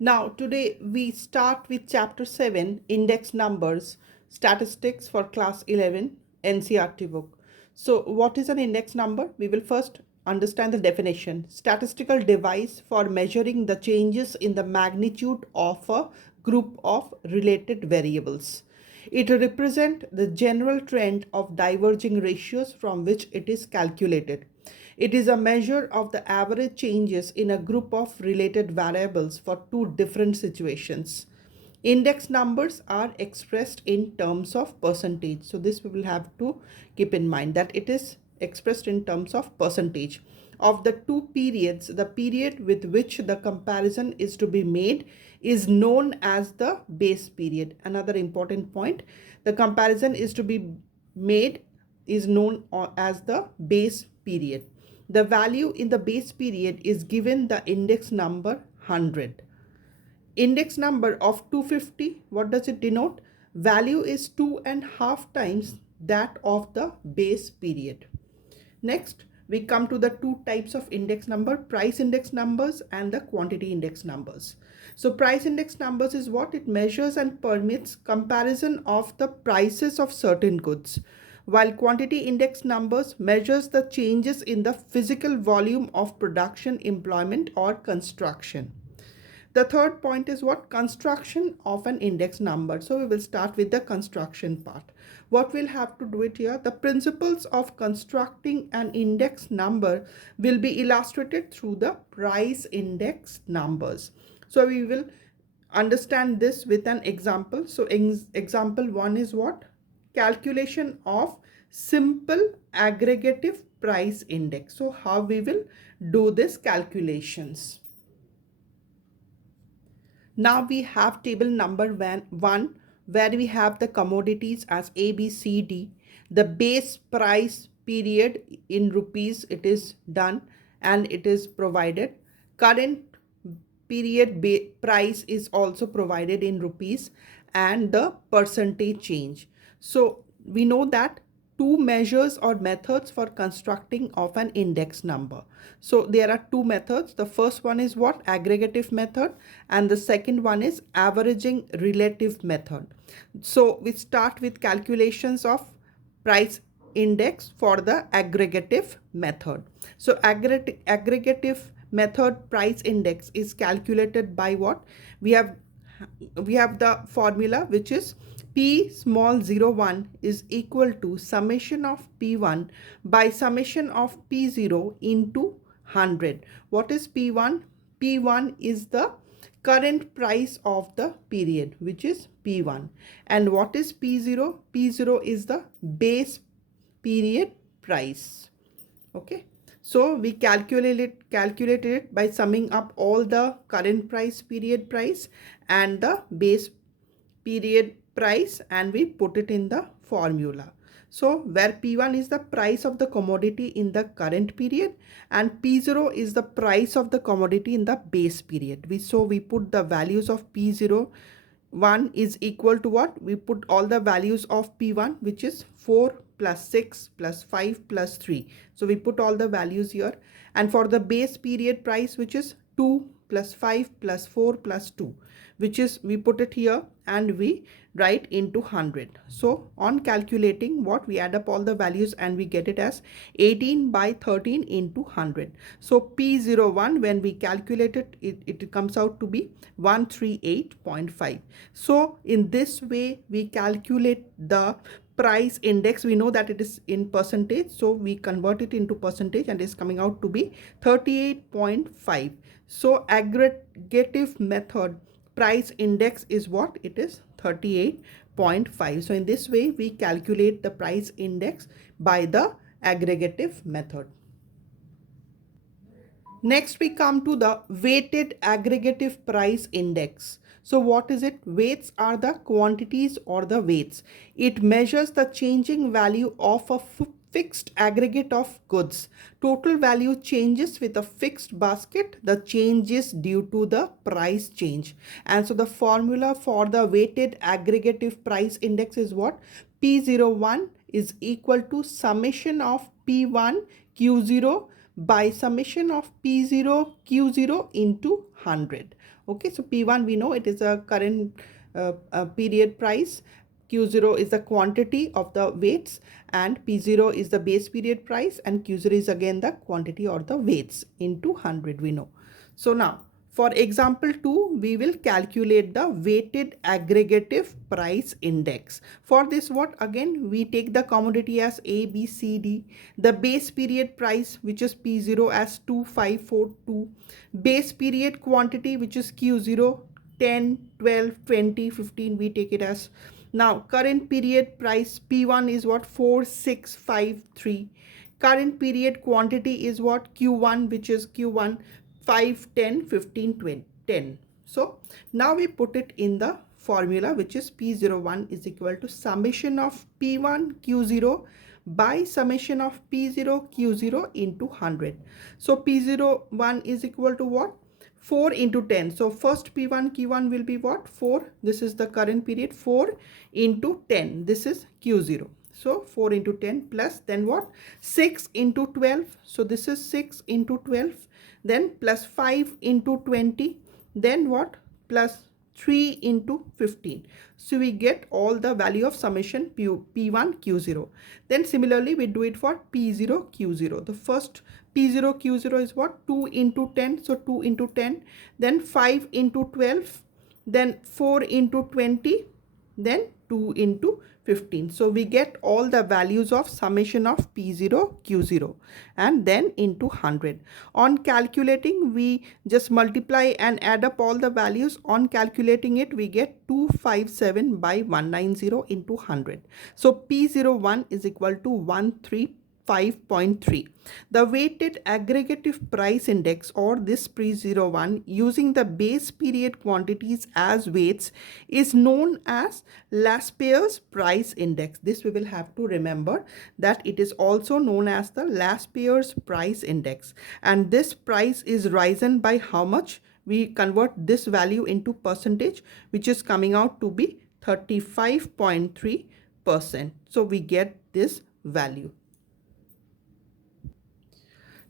Now, today we start with Chapter 7 Index Numbers Statistics for Class 11 NCERT book. So, what is an index number? We will first understand the definition. Statistical device for measuring the changes in the magnitude of a group of related variables. It represents the general trend of diverging ratios from which it is calculated. It is a measure of the average changes in a group of related variables for two different situations. Index numbers are expressed in terms of percentage. So this we will have to keep in mind that it is expressed in terms of percentage. Of the two periods, the period with which the comparison is to be made is known as the base period. Another important point, the comparison is to be made is known as the base period. The value in the base period is given the index number 100. Index number of 250, what does it denote? Value is 2.5 times that of the base period. Next, we come to the two types of index number, price index numbers and the quantity index numbers. So price index numbers is what? It measures and permits comparison of the prices of certain goods, while quantity index numbers measures the changes in the physical volume of production, employment or construction. The third point is what? Construction of an index number. So we will start with the construction part. What we'll have to do it here, the principles of constructing an index number will be illustrated through the price index numbers. So we will understand this with an example. So example 1 is what? Calculation of simple aggregative price index. So how we will do this calculations? Now we have table number 1 where we have the commodities as A, B, C, D. The base price period in rupees, it is done and it is provided. Current period price is also provided in rupees and the percentage change. So we know that two measures or methods for constructing of an index number. So there are two methods. The first one is what? Aggregative method, and the second one is averaging relative method. So we start with calculations of price index for the aggregative method. So aggregative method price index is calculated by what? We have the formula, which is P small 01 is equal to summation of P1 by summation of P0 into 100. What is P1? P1 is the current price of the period, which is P1. And what is P0? P0 is the base period price. Okay. So we calculated it by summing up all the current price, period price and the base period price, and we put it in the formula. So where P1 is the price of the commodity in the current period and P0 is the price of the commodity in the base period. We put the values of P0 1 is equal to what? We put all the values of P1, which is 4 plus 6 plus 5 plus 3. So we put all the values here. And for the base period price, which is 2 plus 5 plus 4 plus 2, which is we put it here and we write into 100. So on calculating what, we add up all the values and we get it as 18 by 13 into 100. So P01, when we calculate it, it comes out to be 138.5. So in this way we calculate the price index. We know that it is in percentage, so we convert it into percentage and it is coming out to be 38.5. So aggregative method price index is what? It is 38.5. So in this way we calculate the price index by the aggregative method. Next we come to the weighted aggregative price index. So what is it? Weights are the quantities or the weights. It measures the changing value of a fixed aggregate of goods. Total value changes with a fixed basket. The change is due to the price change. And so the formula for the weighted aggregative price index is what? P01 is equal to summation of P1 Q0 by summation of P0 Q0 into 100. Okay, so P1 we know it is a current period price, Q0 is the quantity of the weights, and P0 is the base period price, and Q0 is again the quantity or the weights into 100 we know. So now for example 2, we will calculate the weighted aggregative price index. For this, what again, we take the commodity as A, B, C, D, the base period price which is P0 as 2542, base period quantity which is Q0 10, 12, 20, 15, we take it as. Now current period price P1 is what, 4653. Current period quantity is what, Q1, which is Q1 5, 10, 15, 20, 10. So now we put it in the formula, which is P01 is equal to summation of P1 Q0 by summation of P0 Q0 into 100. So P01 is equal to what? 4 into 10. So first P1 Q1 will be what? 4. This is the current period. 4 into 10. This is Q0. So 4 into 10 plus then what? 6 into 12. So this is 6 into 12. Then plus 5 into 20. Then what? Plus 3 into 15. So we get all the value of summation P1 Q0. Then similarly we do it for P0 Q0. The first P0 Q0 is what? 2 into 10. So 2 into 10. Then 5 into 12. Then 4 into 20. Then 2 into 15. So we get all the values of summation of P0 Q0 and then into 100. On calculating, we just multiply and add up all the values. On calculating it, we get 257 by 190 into 100. So P01 is equal to 135.3. The weighted aggregative price index, or this P01 using the base period quantities as weights, is known as last payer's price index. This we will have to remember, that it is also known as the last payer's price index, and this price is risen by how much? We convert this value into percentage, which is coming out to be 35.3%. So we get this value.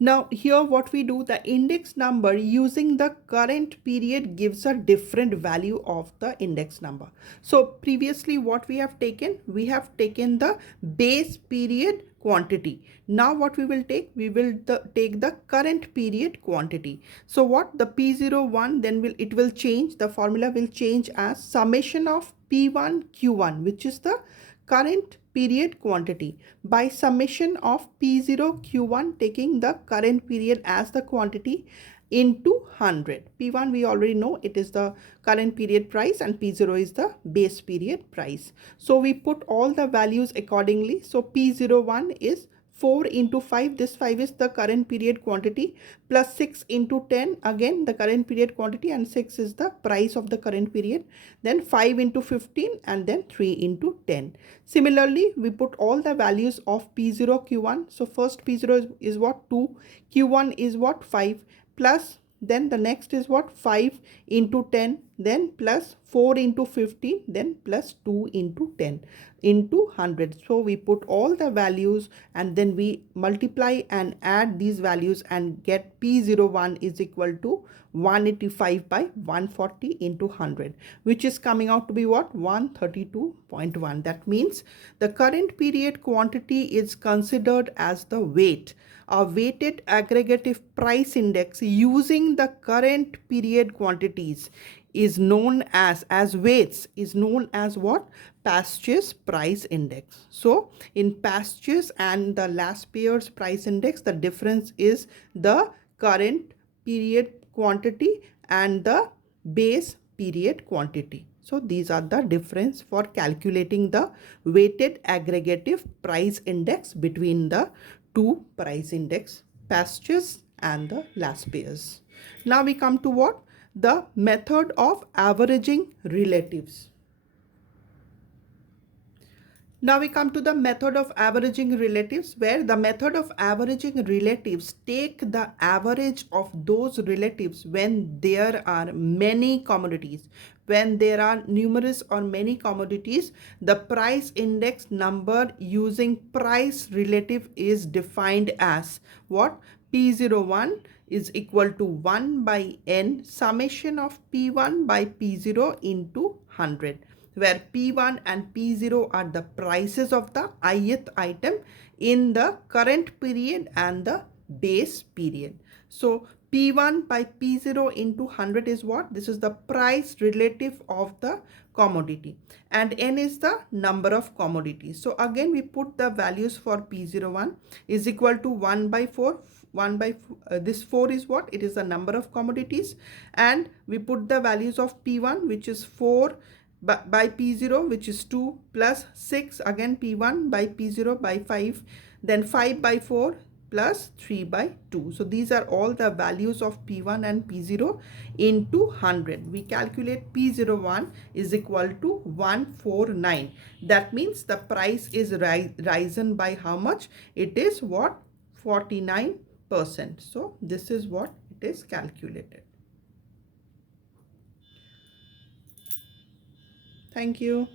Now here what we do, the index number using the current period gives a different value of the index number. So previously what we have taken the base period quantity. Now what we will take? We will take the current period quantity. So what? The P01 then it will change, the formula will change as summation of P1 Q1, which is the current period quantity, by summation of P0 Q1, taking the current period as the quantity, into 100. P1 we already know it is the current period price and P0 is the base period price. So we put all the values accordingly. So P01 is 4 into 5, this 5 is the current period quantity, plus 6 into 10, again the current period quantity, and 6 is the price of the current period, then 5 into 15, and then 3 into 10. Similarly, we put all the values of P0 Q1. So first P0 is what? 2, Q1 is what? 5, plus then the next is what? 5 into 10, then plus 4 into 15, then plus 2 into 10 into 100. So we put all the values and then we multiply and add these values and get P01 is equal to 185 by 140 into 100, which is coming out to be what? 132.1. That means the current period quantity is considered as the weight. A weighted aggregative price index using the current period quantities is known as weights, is known as what? Pastures price index. So in pastures and the last payer's price index, the difference is the current period quantity and the base period quantity. So these are the difference for calculating the weighted aggregative price index between the two price index, pastures and the last payers. Now we come to what? The method of averaging relatives. Now we come to the method of averaging relatives, where the method of averaging relatives take the average of those relatives when there are many commodities. When there are numerous or many commodities, the price index number using price relative is defined as what? P01 is equal to 1 by n summation of P1 by P0 into 100, where P1 and P0 are the prices of the ith item in the current period and the base period. So P1 by P0 into 100 is what? This is the price relative of the commodity, and n is the number of commodities. So again we put the values for P01 is equal to 1 by 4. 1 by this 4 is what? It is the number of commodities, and we put the values of P1, which is 4 by P0, which is 2, plus 6, again P1 by P0 by 5, then 5 by 4 plus 3 by 2. So these are all the values of P1 and P0 into 100. We calculate P01 is equal to 149. That means the price is risen by how much? It is what? 49%. So this is what it is calculated. Thank you.